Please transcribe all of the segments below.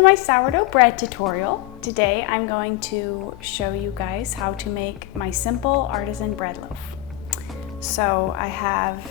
to my sourdough bread tutorial. Today I'm going to show you guys how to make my simple artisan bread loaf. So I have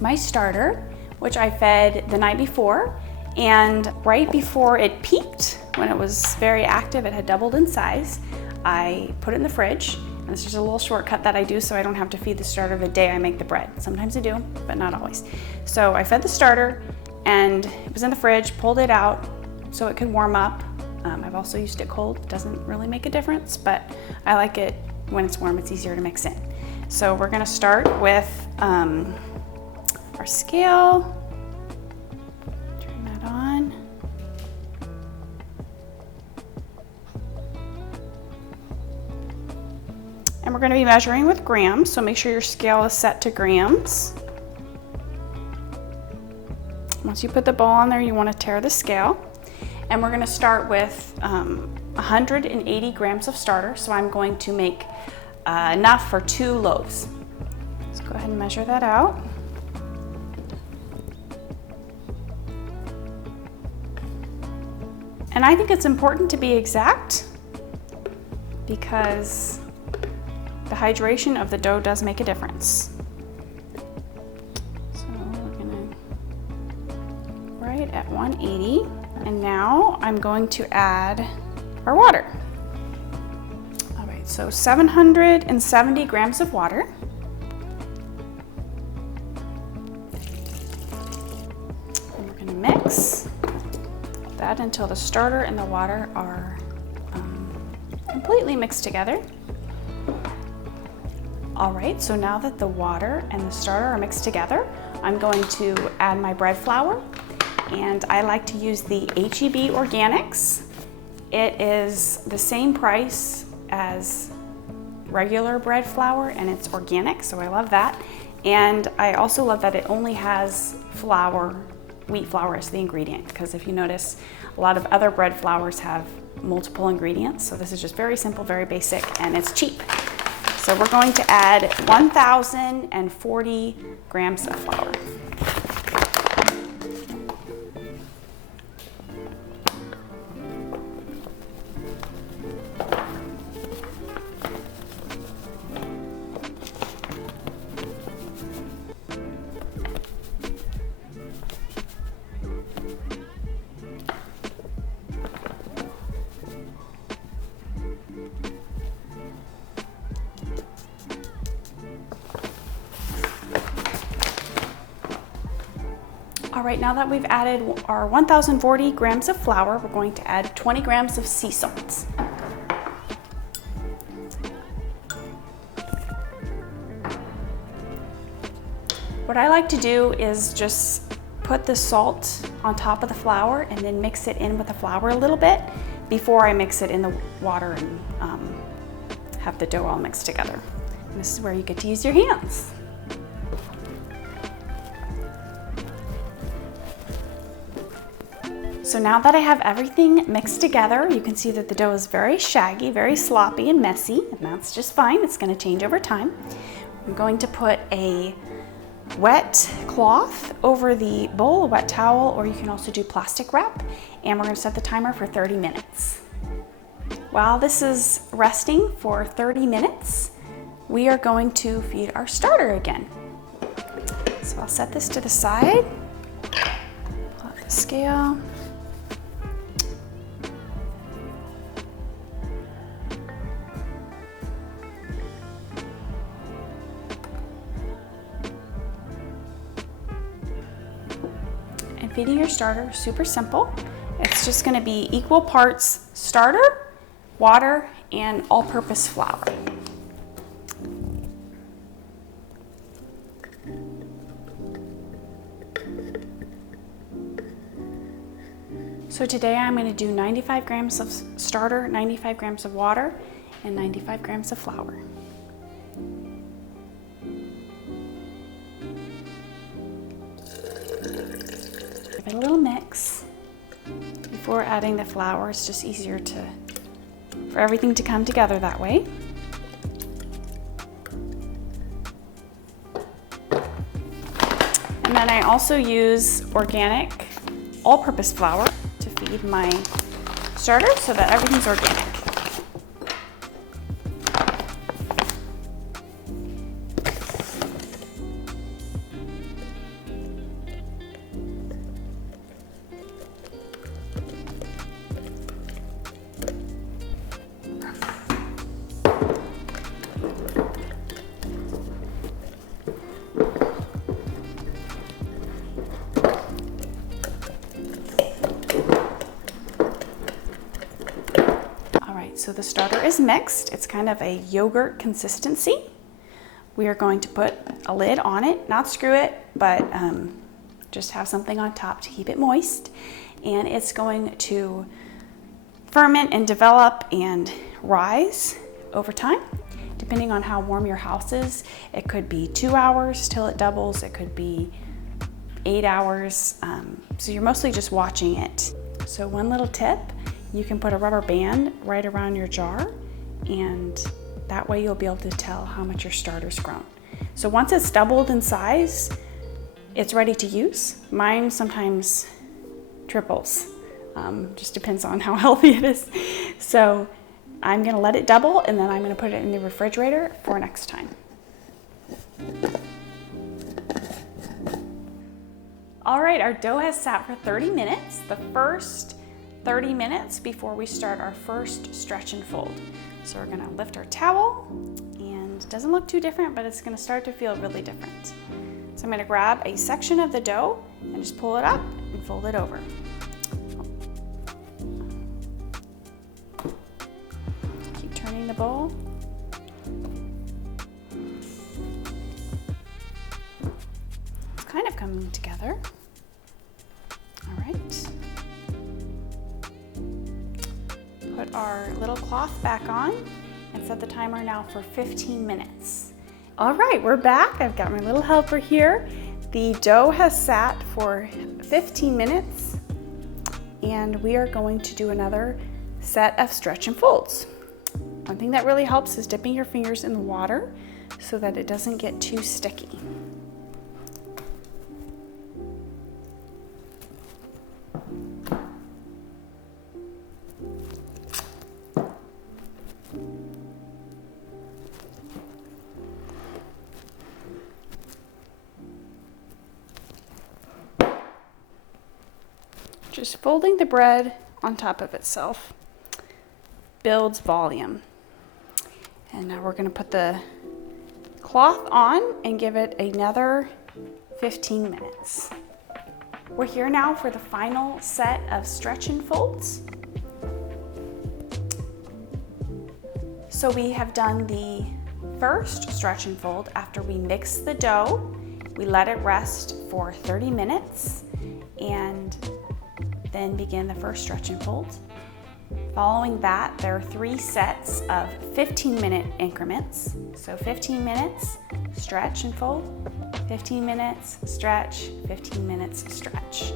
my starter, which I fed the night before, and right before it peaked, when it was very active, it had doubled in size, I put it in the fridge. And this is a little shortcut that I do so I don't have to feed the starter the day I make the bread. Sometimes I do, but not always. So I fed the starter and it was in the fridge, pulled it out so it could warm up. I've also used it cold. It doesn't really make a difference, but I like it when it's warm. It's easier to mix in. So we're gonna start with our scale. Turn that on. And we're going to be measuring with grams, so make sure your scale is set to grams. Once you put the ball on there, you want to tare the scale. And we're going to start with 180 grams of starter, so I'm going to make enough for 2 loaves. Let's go ahead and measure that out. And I think it's important to be exact because the hydration of the dough does make a difference. So we're gonna right at 180. And now I'm going to add our water. All right, so 770 grams of water. And we're gonna mix that until the starter and the water are completely mixed together. All right, so now that the water and the starter are mixed together, I'm going to add my bread flour, and I like to use the H-E-B Organics. It is the same price as regular bread flour, and it's organic, so I love that. And I also love that it only has flour, wheat flour as the ingredient, because if you notice, a lot of other bread flours have multiple ingredients, so this is just very simple, very basic, and it's cheap. So we're going to add 1,040 grams of flour. All right, now that we've added our 1,040 grams of flour, we're going to add 20 grams of sea salt. What I like to do is just put the salt on top of the flour and then mix it in with the flour a little bit before I mix it in the water and have the dough all mixed together. And this is where you get to use your hands. So now that I have everything mixed together, you can see that the dough is very shaggy, very sloppy and messy, and that's just fine. It's going to change over time. I'm going to put a wet cloth over the bowl, a wet towel, or you can also do plastic wrap, and we're going to set the timer for 30 minutes. While this is resting for 30 minutes, we are going to feed our starter again. So I'll set this to the side, pull out the scale. And feeding your starter, super simple. It's just gonna be equal parts starter, water, and all-purpose flour. So today I'm going to do 95 grams of starter, 95 grams of water, and 95 grams of flour. Give it a little mix before adding the flour. It's just easier for everything to come together that way. And then I also use organic all-purpose flour to feed. feed my starter so that everything's organic. So the starter is mixed. It's kind of a yogurt consistency. We are going to put a lid on it, not screw it, but just have something on top to keep it moist. And it's going to ferment and develop and rise over time, depending on how warm your house is. It could be 2 hours till it doubles. It could be 8 hours. So you're mostly just watching it. So one little tip, you can put a rubber band right around your jar, and that way you'll be able to tell how much your starter's grown. So once it's doubled in size, it's ready to use. Mine sometimes triples, just depends on how healthy it is. So I'm gonna let it double, and then I'm gonna put it in the refrigerator for next time. All right, our dough has sat for 30 minutes. The first 30 minutes before we start our first stretch and fold. So we're gonna lift our towel, and it doesn't look too different, but it's gonna start to feel really different. So I'm gonna grab a section of the dough and just pull it up and fold it over. Keep turning the bowl. It's kind of coming together. All right. Put our little cloth back on and set the timer now for 15 minutes. All right, we're back. I've got my little helper here. The dough has sat for 15 minutes, and we are going to do another set of stretch and folds. One thing that really helps is dipping your fingers in the water so that it doesn't get too sticky. Just folding the bread on top of itself builds volume. And now we're going to put the cloth on and give it another 15 minutes. We're here now for the final set of stretch and folds. So we have done the first stretch and fold after we mix the dough. We let it rest for 30 minutes and then begin the first stretch and fold. Following that, there are 3 sets of 15-minute increments. So 15 minutes, stretch and fold, 15 minutes, stretch, 15 minutes, stretch.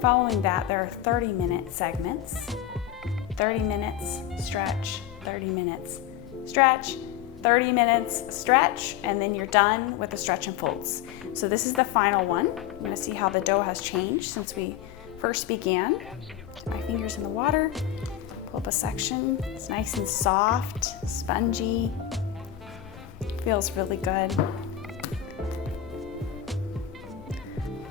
Following that, there are 30-minute segments, 30 minutes, stretch, 30 minutes, stretch, 30 minutes, stretch, and then you're done with the stretch and folds. So this is the final one. I'm gonna see how the dough has changed since we first began. Get my fingers in the water, pull up a section. It's nice and soft, spongy, feels really good.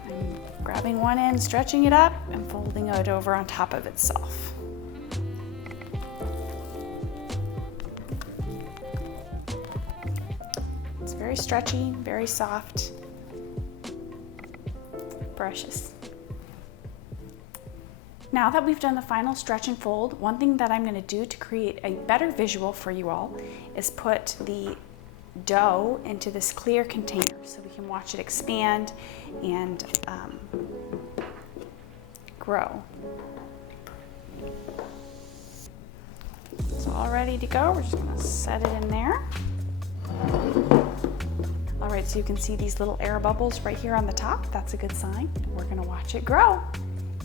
I'm grabbing one end, stretching it up, and folding it over on top of itself. It's very stretchy, very soft, brushes. Now that we've done the final stretch and fold, one thing that I'm going to do to create a better visual for you all is put the dough into this clear container so we can watch it expand and grow. It's all ready to go. We're just going to set it in there. All right, so you can see these little air bubbles right here on the top. That's a good sign. We're going to watch it grow.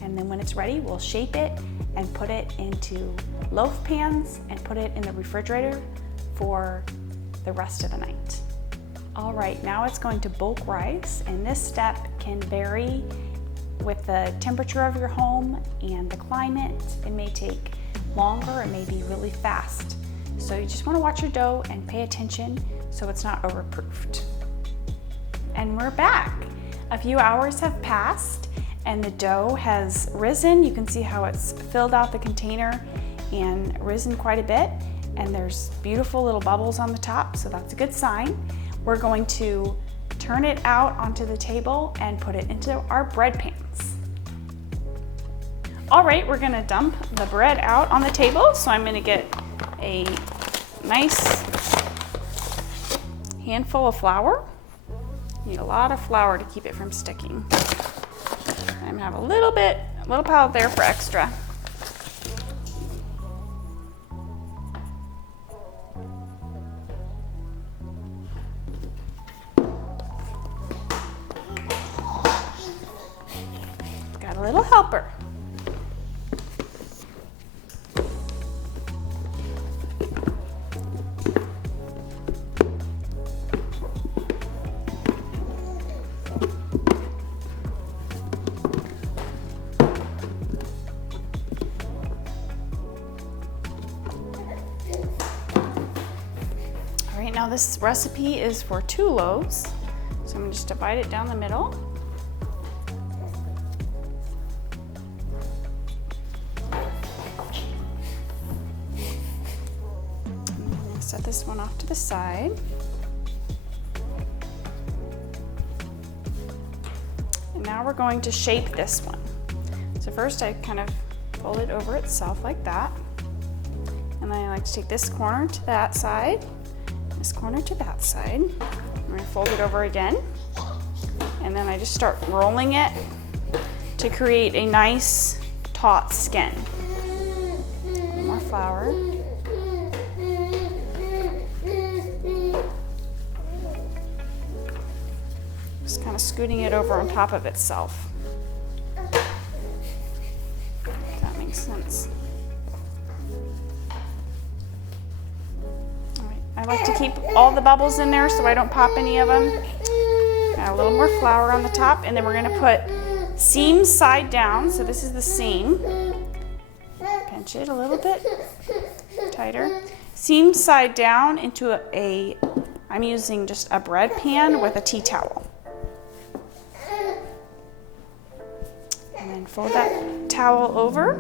And then when it's ready, we'll shape it and put it into loaf pans and put it in the refrigerator for the rest of the night. All right, now it's going to bulk rise, and this step can vary with the temperature of your home and the climate, it may take longer, it may be really fast. So you just want to watch your dough and pay attention so it's not overproofed. And we're back. A few hours have passed and the dough has risen. You can see how it's filled out the container and risen quite a bit. And there's beautiful little bubbles on the top, so that's a good sign. We're going to turn it out onto the table and put it into our bread pans. All right, we're gonna dump the bread out on the table. So I'm gonna get a nice handful of flour. Need a lot of flour to keep it from sticking. I'm gonna have a little pile there for extra. Got a little helper. All right, now this recipe is for 2 loaves. So I'm gonna just divide it down the middle. Set this one off to the side. And now we're going to shape this one. So first I kind of fold it over itself like that. And then I like to take this corner to that side, this corner to that side. I'm going to fold it over again. And then I just start rolling it to create a nice taut skin. More flour. Just kind of scooting it over on top of itself. If that makes sense. All right. I like to keep all the bubbles in there so I don't pop any of them. Add a little more flour on the top, and then we're going to put seams side down. So this is the seam. Pinch it a little bit tighter. Seam side down into I'm using just a bread pan with a tea towel. And then fold that towel over,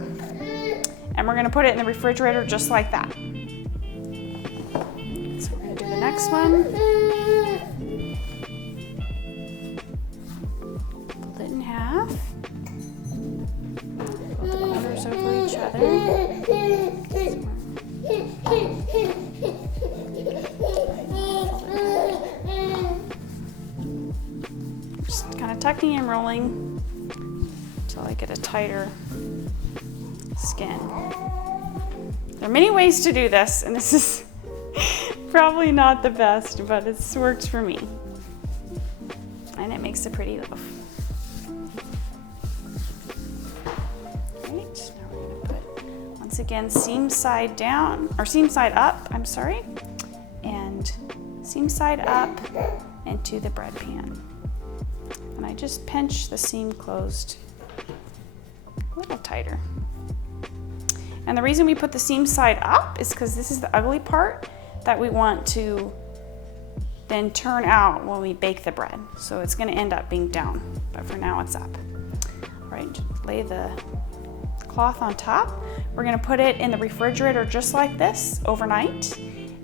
and we're gonna put it in the refrigerator just like that. So we're gonna do the next one. Fold it in half. Fold the corners over each other. Just kind of tucking and rolling until I get a tighter skin. There are many ways to do this, and this is probably not the best, but it works for me. And it makes a pretty loaf. All right, now we're gonna put, once again, seam side down, or seam side up, I'm sorry, and seam side up into the bread pan. And I just pinch the seam closed a little tighter. And the reason we put the seam side up is because this is the ugly part that we want to then turn out when we bake the bread. So it's going to end up being down, but for now it's up. All right, lay the cloth on top. We're going to put it in the refrigerator just like this overnight,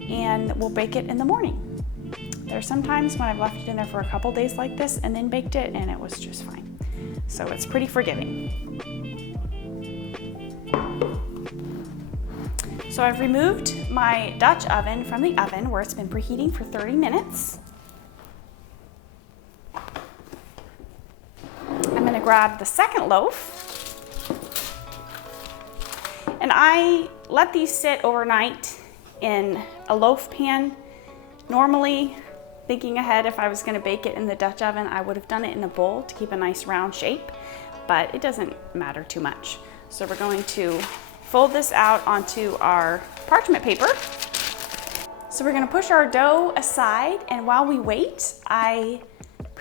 and we'll bake it in the morning. There's some times when I've left it in there for a couple days like this and then baked it, and it was just fine. So it's pretty forgiving. So I've removed my Dutch oven from the oven where it's been preheating for 30 minutes. I'm gonna grab the second loaf, and I let these sit overnight in a loaf pan. Normally, thinking ahead, if I was gonna bake it in the Dutch oven, I would have done it in a bowl to keep a nice round shape, but it doesn't matter too much. So we're going to fold this out onto our parchment paper. So we're gonna push our dough aside, and while we wait, I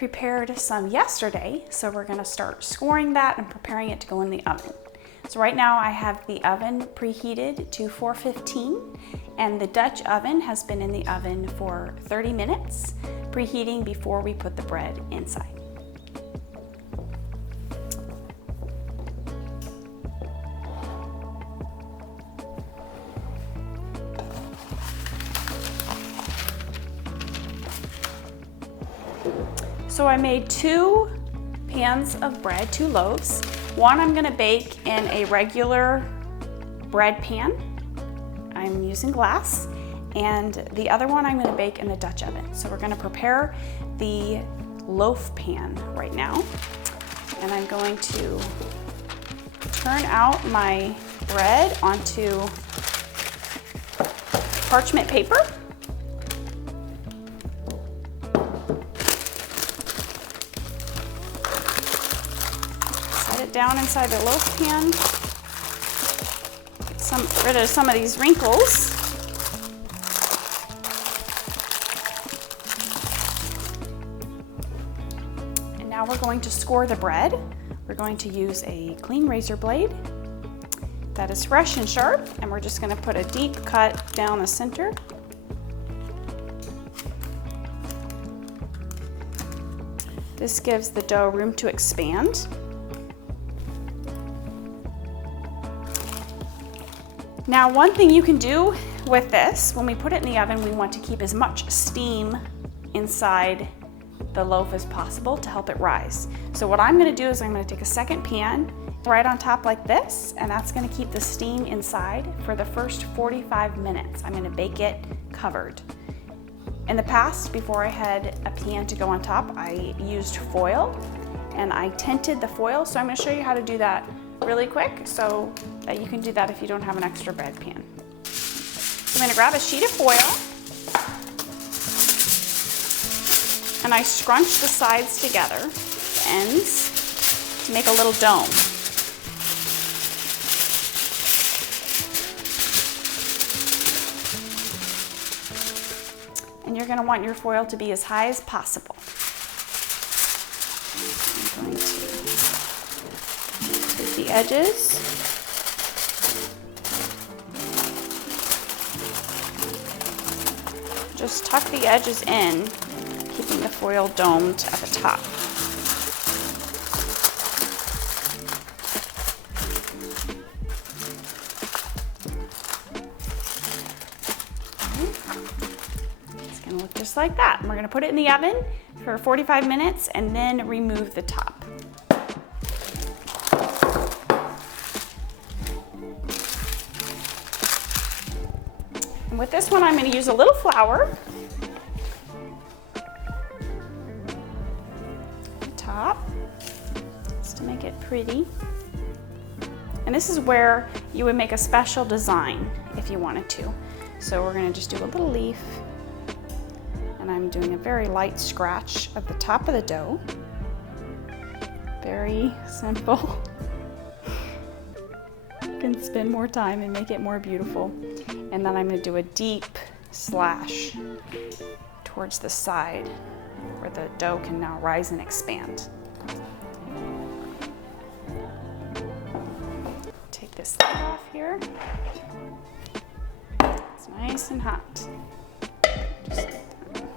prepared some yesterday, so we're gonna start scoring that and preparing it to go in the oven. So right now I have the oven preheated to 415, and the Dutch oven has been in the oven for 30 minutes, preheating before we put the bread inside. So I made 2 pans of bread, 2 loaves. One I'm gonna bake in a regular bread pan. I'm using glass. And the other one I'm gonna bake in the Dutch oven. So we're gonna prepare the loaf pan right now. And I'm going to turn out my bread onto parchment paper. Down inside the loaf pan. Get rid of some of these wrinkles. And now we're going to score the bread. We're going to use a clean razor blade that is fresh and sharp, and we're just going to put a deep cut down the center. This gives the dough room to expand. Now, one thing you can do with this, when we put it in the oven, we want to keep as much steam inside the loaf as possible to help it rise. So what I'm gonna do is I'm gonna take a second pan right on top like this, and that's gonna keep the steam inside for the first 45 minutes. I'm gonna bake it covered. In the past, before I had a pan to go on top, I used foil and I tinted the foil. So I'm gonna show you how to do that really quick so that you can do that if you don't have an extra bread pan. So I'm gonna grab a sheet of foil and I scrunch the sides together, the ends, to make a little dome. And you're gonna want your foil to be as high as possible. I'm going to take the edges. Just tuck the edges in, keeping the foil domed at the top. It's gonna look just like that. And we're gonna put it in the oven for 45 minutes and then remove the top. And with this one, I'm going to use a little flour. Top, just to make it pretty. And this is where you would make a special design if you wanted to. So we're going to just do a little leaf. And I'm doing a very light scratch of the top of the dough. Very simple. You can spend more time and make it more beautiful. And then I'm going to do a deep slash towards the side where the dough can now rise and expand. Take this lid off here. It's nice and hot. Just like that.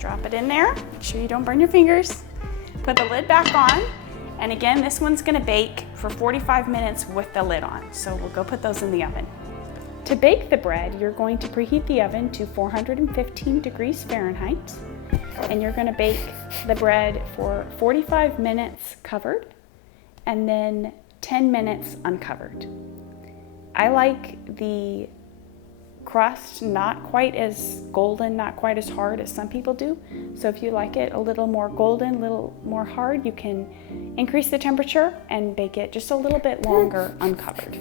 Drop it in there. Make sure you don't burn your fingers. Put the lid back on. And again, this one's gonna bake for 45 minutes with the lid on. So we'll go put those in the oven. To bake the bread, you're going to preheat the oven to 415 degrees Fahrenheit. And you're gonna bake the bread for 45 minutes covered and then 10 minutes uncovered. I like the crust not quite as golden, not quite as hard as some people do. So if you like it a little more golden, a little more hard, you can increase the temperature and bake it just a little bit longer uncovered.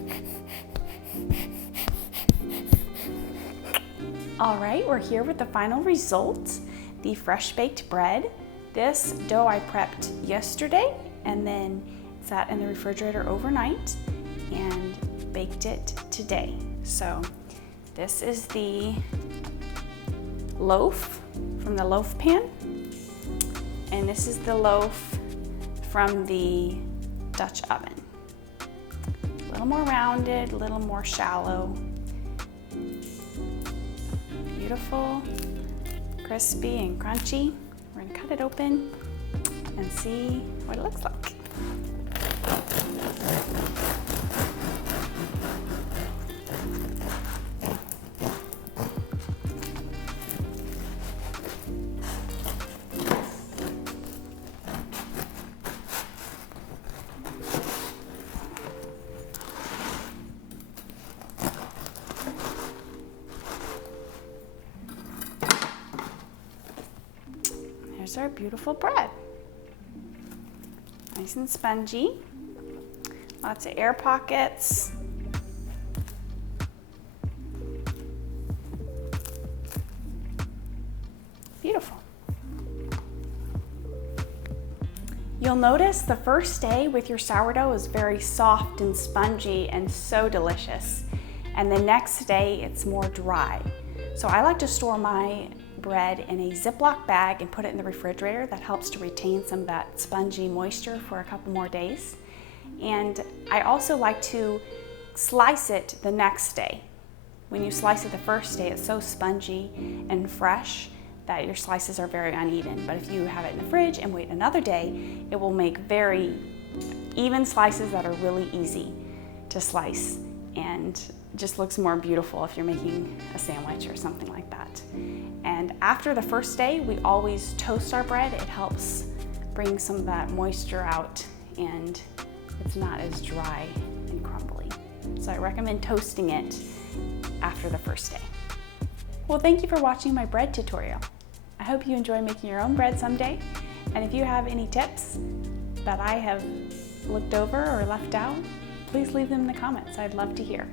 All right, we're here with the final result, the fresh baked bread. This dough I prepped yesterday and then sat in the refrigerator overnight and baked it today. So This is the loaf from the loaf pan, and this is the loaf from the Dutch oven. A little more rounded, a little more shallow. Beautiful, crispy and crunchy. We're gonna cut it open and see what it looks like. There's our beautiful bread. Nice and spongy. Lots of air pockets. Beautiful. You'll notice the first day with your sourdough is very soft and spongy and so delicious. And the next day it's more dry. So I like to store my bread in a Ziploc bag and put it in the refrigerator. That helps to retain some of that spongy moisture for a couple more days. And I also like to slice it the next day. When you slice it the first day, it's so spongy and fresh that your slices are very uneven. But if you have it in the fridge and wait another day, it will make very even slices that are really easy to slice, and just looks more beautiful if you're making a sandwich or something like that. And after the first day, we always toast our bread. It helps bring some of that moisture out and it's not as dry and crumbly. So I recommend toasting it after the first day. Well, thank you for watching my bread tutorial. I hope you enjoy making your own bread someday. And if you have any tips that I have looked over or left out, please leave them in the comments. I'd love to hear.